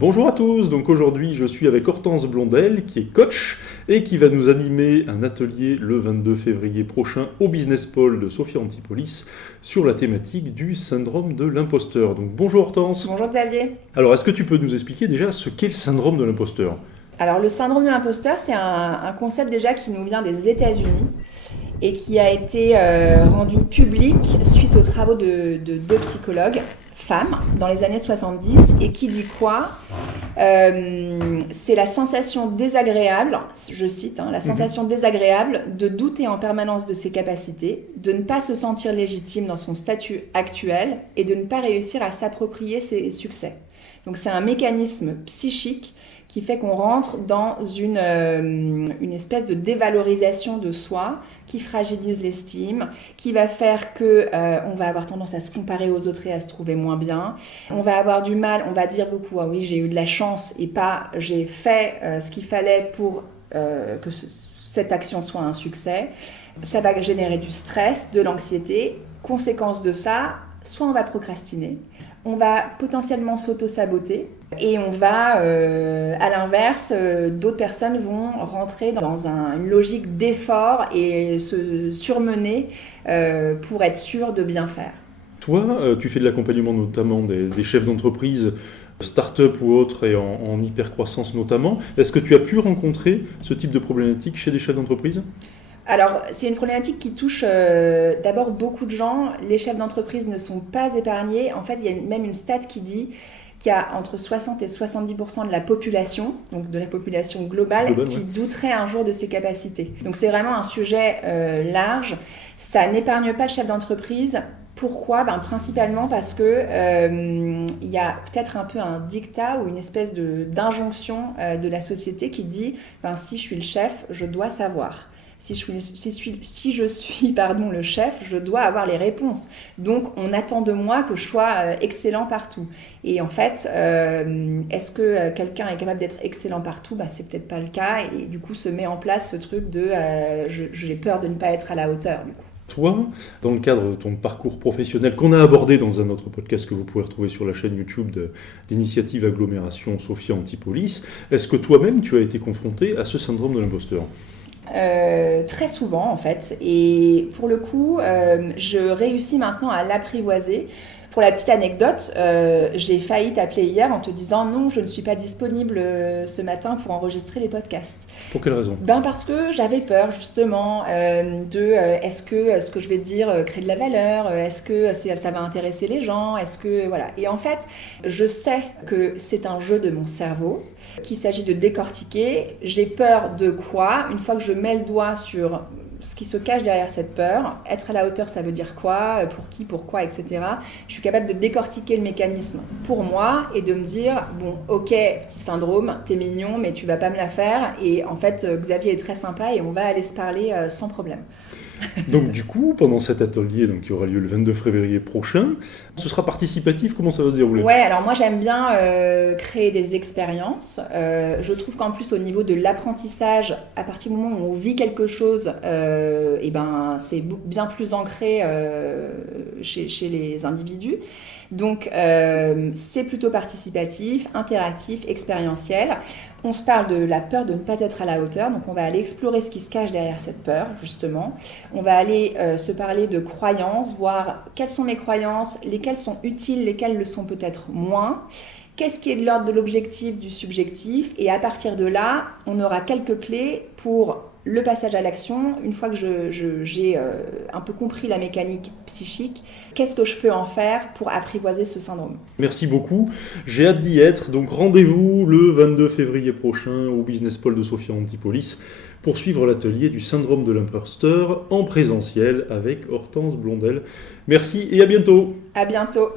Bonjour à tous, donc aujourd'hui je suis avec Hortense Blondel qui est coach et qui va nous animer un atelier le 22 février prochain au Business Pole de Sophia Antipolis sur la thématique du syndrome de l'imposteur. Donc bonjour Hortense. Bonjour Xavier. Alors est-ce que tu peux nous expliquer déjà ce qu'est le syndrome de l'imposteur ? Alors le syndrome de l'imposteur, c'est un concept déjà qui nous vient des États-Unis et qui a été rendu public suite aux travaux de deux psychologues femmes dans les années 70 et qui dit quoi ? C'est la sensation désagréable, je cite, la sensation désagréable de douter en permanence de ses capacités, de ne pas se sentir légitime dans son statut actuel et de ne pas réussir à s'approprier ses succès. Donc c'est un mécanisme psychique qui fait qu'on rentre dans une espèce de dévalorisation de soi, qui fragilise l'estime, qui va faire qu'on va avoir tendance à se comparer aux autres et à se trouver moins bien. On va avoir du mal, on va dire beaucoup « Ah oui, j'ai eu de la chance » et pas « J'ai fait ce qu'il fallait pour que cette action soit un succès ». Ça va générer du stress, de l'anxiété. Conséquence de ça, soit on va procrastiner, on va potentiellement s'auto-saboter et on va, à l'inverse, d'autres personnes vont rentrer dans une logique d'effort et se surmener pour être sûr de bien faire. Toi, tu fais de l'accompagnement notamment des chefs d'entreprise, start-up ou autres et en hyper-croissance notamment. Est-ce que tu as pu rencontrer ce type de problématique chez des chefs d'entreprise ? Alors, c'est une problématique qui touche d'abord beaucoup de gens. Les chefs d'entreprise ne sont pas épargnés. En fait, il y a même une stat qui dit qu'il y a entre 60 et 70% de la population, donc de la population globale, qui douterait un jour de ses capacités. Donc, c'est vraiment un sujet large. Ça n'épargne pas le chef d'entreprise. Pourquoi ? Principalement parce que y a peut-être un peu un dictat ou une espèce d'injonction de la société qui dit si je suis le chef, je dois savoir. Si je suis le chef, je dois avoir les réponses. Donc, on attend de moi que je sois excellent partout. Et en fait, est-ce que quelqu'un est capable d'être excellent partout ? C'est peut-être pas le cas. Et du coup, se met en place ce truc de j'ai peur de ne pas être à la hauteur. Du coup. Toi, dans le cadre de ton parcours professionnel qu'on a abordé dans un autre podcast que vous pouvez retrouver sur la chaîne YouTube d'initiative Agglomération Sophia Antipolis, est-ce que toi-même tu as été confronté à ce syndrome de l'imposteur ? Très souvent en fait, et pour le coup je réussis maintenant à l'apprivoiser. Pour la petite anecdote, j'ai failli t'appeler hier en te disant non, je ne suis pas disponible ce matin pour enregistrer les podcasts. Pour quelle raison ? Parce que j'avais peur justement est-ce que ce que je vais dire crée de la valeur, est-ce que ça va intéresser les gens, est-ce que voilà. Et en fait, je sais que c'est un jeu de mon cerveau qu'il s'agit de décortiquer. J'ai peur de quoi ? Une fois que je mets le doigt sur ce qui se cache derrière cette peur, être à la hauteur, ça veut dire quoi, pour qui, pourquoi, etc. Je suis capable de décortiquer le mécanisme pour moi et de me dire, bon, ok, petit syndrome, t'es mignon, mais tu vas pas me la faire. Et en fait, Xavier est très sympa et on va aller se parler sans problème. Donc du coup, pendant cet atelier qui aura lieu le 22 février prochain, ce sera participatif, comment ça va se dérouler ? Ouais, alors moi j'aime bien créer des expériences. Je trouve qu'en plus au niveau de l'apprentissage, à partir du moment où on vit quelque chose, c'est bien plus ancré chez les individus. Donc c'est plutôt participatif, interactif, expérientiel. On se parle de la peur de ne pas être à la hauteur, donc on va aller explorer ce qui se cache derrière cette peur, justement. On va aller se parler de croyances, voir quelles sont mes croyances, lesquelles sont utiles, lesquelles le sont peut-être moins. Qu'est-ce qui est de l'ordre de l'objectif, du subjectif ? Et à partir de là, on aura quelques clés pour le passage à l'action. Une fois que j'ai un peu compris la mécanique psychique, qu'est-ce que je peux en faire pour apprivoiser ce syndrome ? Merci beaucoup, j'ai hâte d'y être. Donc rendez-vous le 22 février prochain au Business Pole de Sophia Antipolis pour suivre l'atelier du syndrome de l'imposteur en présentiel avec Hortense Blondel. Merci et à bientôt. À bientôt.